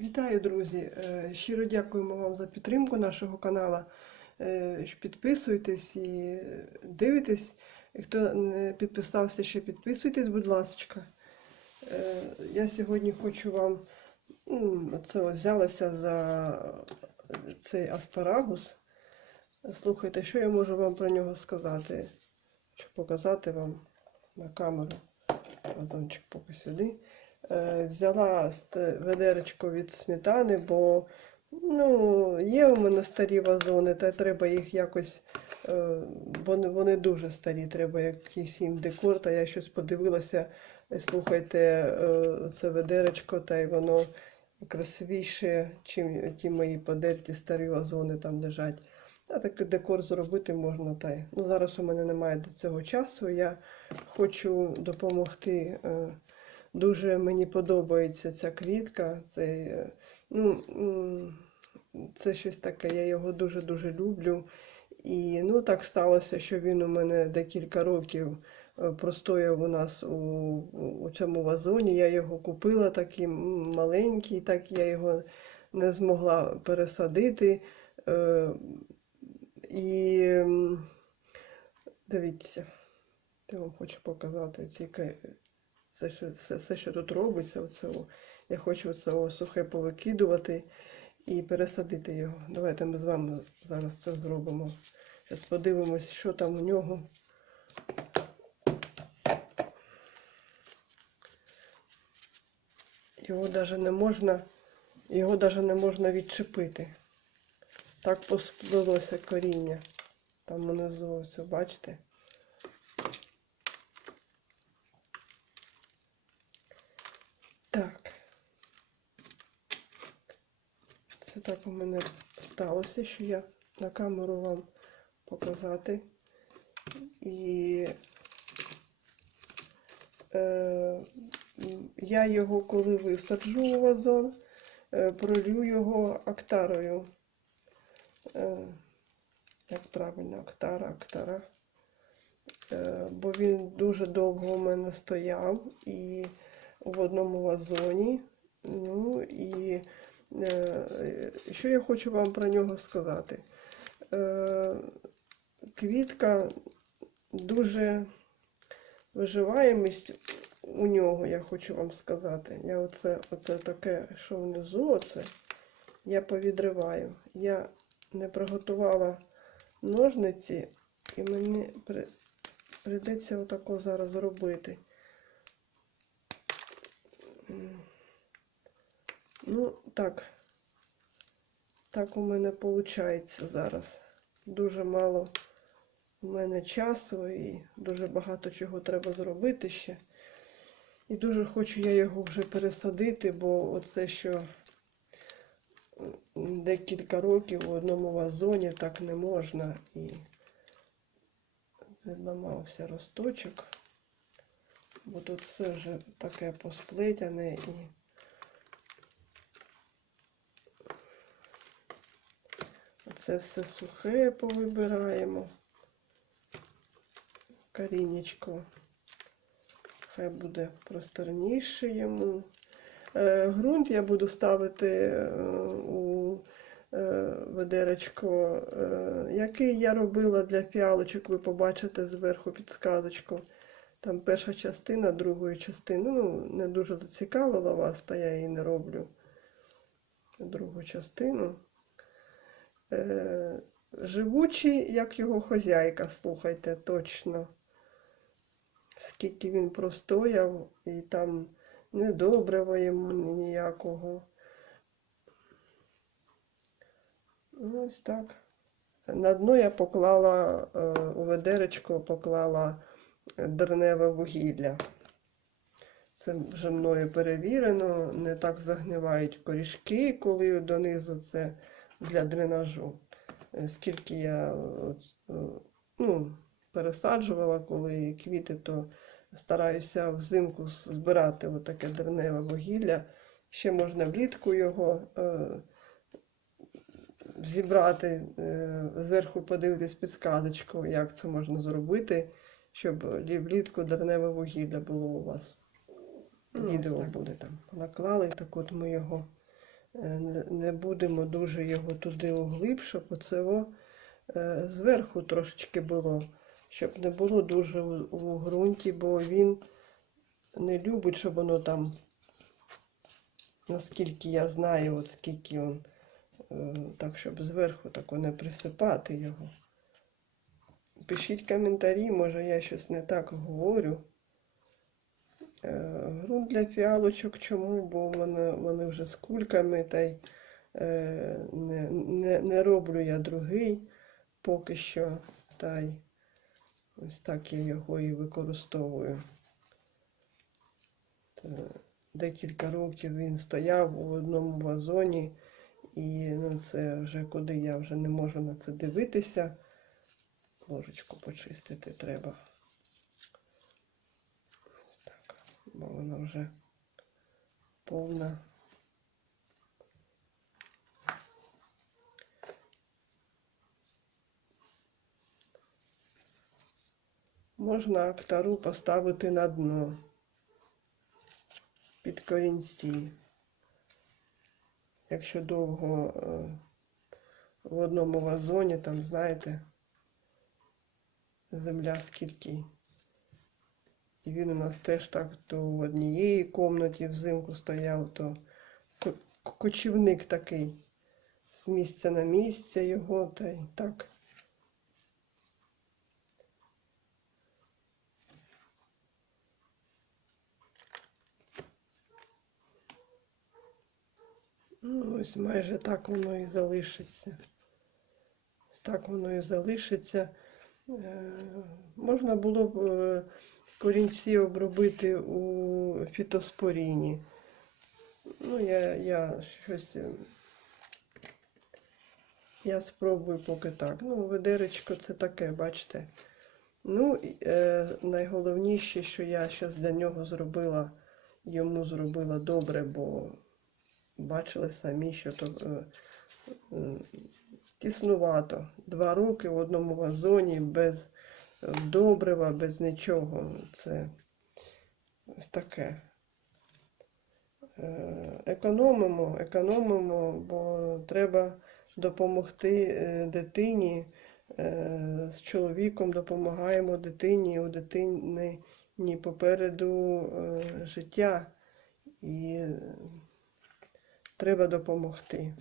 Вітаю, друзі! Е, Щиро дякуємо вам за підтримку нашого каналу. Е, Підписуйтесь і дивитесь. Хто не підписався, ще підписуйтесь, будь ласка. Я сьогодні хочу вам це от взялася за цей аспарагус. Слухайте, що я можу вам про нього сказати? Хочу показати вам на камеру. Вазончик поки сюди. Е, Взяла ведеречко від сметани, бо ну, є у мене старі вазони, та треба їх якось. е, Вони, вони дуже старі, треба якийсь їм декор, та я щось подивилася. е, Слухайте, це ведеречко, та й воно красивіше, чим ті мої подерті старі вазони там лежать. А такий декор зробити можна. Та й. Ну, зараз у мене немає до цього часу. Я хочу допомогти. Дуже мені подобається ця квітка. Це, е, ну, це щось таке, я його дуже-дуже люблю. І ну, так сталося, що він у мене декілька років е, простояв у нас у, у цьому вазоні. Я його купила такий маленький, так я його не змогла пересадити. Е, І дивіться, я вам хочу показати ці все, що, все, все, що тут робиться, оце, о. я хочу це о, сухе повикидувати і пересадити його. Давайте ми з вами зараз це зробимо. Зараз подивимось, що там у нього. Його навіть не можна, його навіть не можна відчепити. Так посплилося коріння. Там унизу, ось, бачите? Так. Це так у мене сталося, що я на камеру вам показати. І е, я його, коли висаджу у вазон, е, пролью його актарою. Е, як правильно, актара, актара. Е, бо він дуже довго у мене стояв і в одному вазоні. Ну і що я хочу вам про нього сказати? Е, квітка дуже виживаємість у нього, я хочу вам сказати. Я оце, оце таке, що внизу, оце, я повідриваю. Я не приготувала ножниці, і мені при, прийдеться отако зараз робити. Ну, так. Так у мене виходить зараз. Дуже мало у мене часу і дуже багато чого треба зробити ще. І дуже хочу я його вже пересадити, бо оце що декілька років у одному вазоні так не можна. І відламався росточок, бо тут все вже таке посплетяне і. Це все сухе повибираємо. Корінечко. Хай буде просторніше йому. Е, Грунт я буду ставити е, у е, ведеречко, е, який я робила для фіалочок, ви побачите зверху підсказочку. Там перша частина, другої частини. Ну, не дуже зацікавила вас, та я її не роблю. Другу частину. Е, живучий, як його хозяйка, слухайте, точно. Скільки він простояв, і там не добрива йому ніякого. Ось так. На дно я поклала е, у ведеречко поклала дерневе вугілля. Це вже мною перевірено, не так загнивають корішки, коли донизу це для дренажу. Е, Скільки я от, е, ну, пересаджувала, коли квіти, то стараюся взимку збирати отаке дерневе вугілля. Ще можна влітку його е, зібрати, е, зверху подивитись підсказочку, як це можна зробити, щоб влітку дерневе вугілля було у вас. Ну, Відео буде там. Наклали, так от ми його Е, Не, не будемо дуже його туди углиб, щоб оце е, зверху трошечки було, щоб не було дуже у, у ґрунті, бо він не любить, щоб воно там, наскільки я знаю, от скільки він, е, так, щоб зверху тако не присипати його. Пишіть коментарі, може я щось не так говорю. Е, Грунт для фіалочок чому? Бо в мене вони вже з кульками, та й е, не, не, не роблю я другий поки що. Та й ось так я його і використовую. Декілька років він стояв у одному вазоні, і ну, це вже куди я вже не можу на це дивитися. Ложечку почистити треба. Ось так, бо вона вже повна. Можна актару поставити на дно під корінці. Якщо довго е, в одному вазоні, там, знаєте, земля скільки. І він у нас теж так то в однієї кімнаті взимку стояв, то кочівник такий. З місця на місце його та й так. Ну, ось майже так воно і залишиться. Так воно і залишиться. Е, Можна було б е, корінці обробити у фітоспоріні. Ну, я, я щось. е, Я спробую поки так. Ну, ведеречко це таке, бачите. Ну, е, найголовніше, що я зараз для нього зробила, йому зробила добре, бо бачили самі, що то е, е, тіснувато. Два роки в одному вазоні без добрива, без нічого. Це ось таке. Е, Економимо, економимо, бо треба допомогти е, дитині. Е, З чоловіком допомагаємо дитині, у дитини попереду життя. І треба допомогти.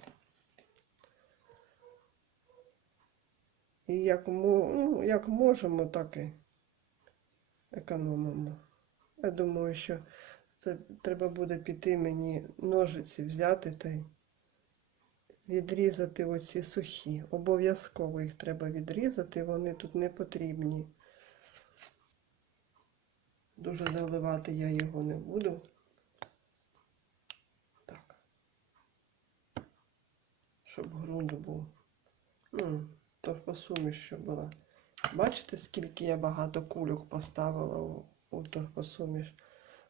І як, ну, як можемо, так і економимо. Я думаю, що це треба буде піти мені ножиці взяти та й відрізати оці сухі. Обов'язково їх треба відрізати, вони тут не потрібні. Дуже заливати я його не буду. Так. Щоб ґрунт був. Ну, торфосуміш, щоб була. Бачите, скільки я багато кульок поставила у, у торфосуміш?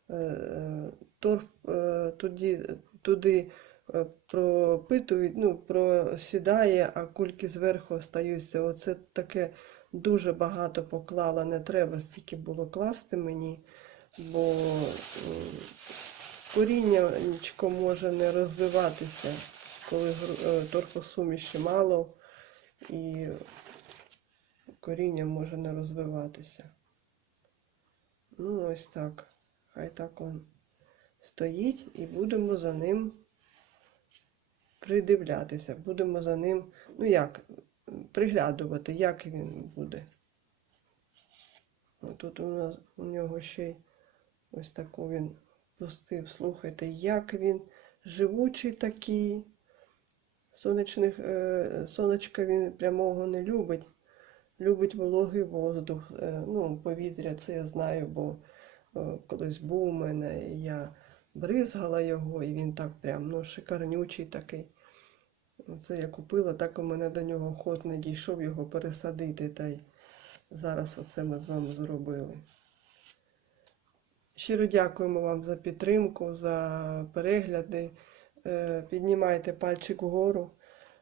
Е, е, торф е, туди, туди пропитують, ну, просідає, а кульки зверху остаються. Оце таке дуже багато поклала. Не треба стільки було класти мені, бо коріннячко може не розвиватися, коли торфосуміші мало і коріння може не розвиватися. Ну, ось так. Хай так он стоїть і будемо за ним придивлятися. Будемо за ним, ну як, приглядувати, як він буде. Тут у нас у нього ще й ось таку він пустив. Слухайте, як він живучий такий. Сонячних, е, сонечка він прямого не любить. Любить вологий воздух. Е, ну, повітря, це я знаю, бо е, колись був у мене, і я бризгала його, і він так прям ну, шикарнючий такий. Це я купила, так у мене до нього ход не дійшов його пересадити. Та й зараз оце ми з вами зробили. Щиро дякуємо вам за підтримку, за перегляди. Е, Піднімайте пальчик вгору.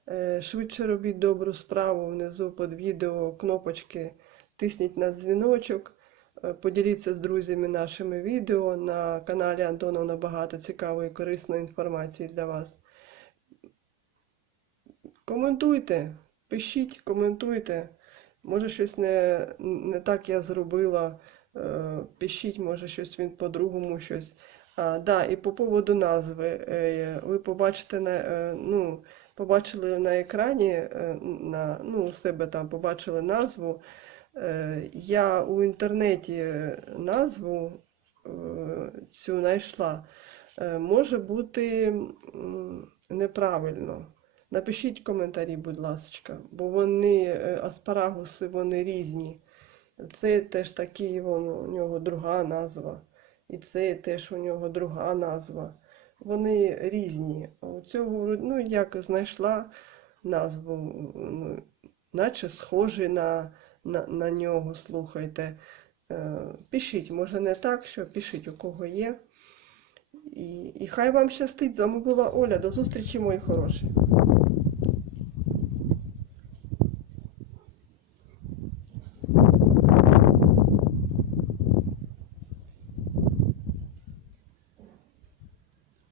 Е, Швидше робіть добру справу внизу під відео кнопочки. Тисніть на дзвіночок. Е, Поділіться з друзями нашими відео. На каналі Антонова багато цікавої і корисної інформації для вас. Коментуйте, пишіть, коментуйте. Може, щось не, не так я зробила. Пишіть, може, щось він по-другому щось. А, да, і по поводу назви. Е, ви побачите на, е, ну, побачили на екрані, е, на, ну, у себе там побачили назву. Я у інтернеті назву цю знайшла. Може бути неправильно. Напишіть коментарі, будь ласка, бо вони, аспарагуси, вони різні. Це теж такий, у нього друга назва. І це теж у нього друга назва. Вони різні. У цього, ну, як знайшла назву, ну, наче схожі на, на, на нього, слухайте. Е, Пишіть, може не так, що пишіть, у кого є. І, і хай вам щастить. З вами була Оля. До зустрічі, мої хороші.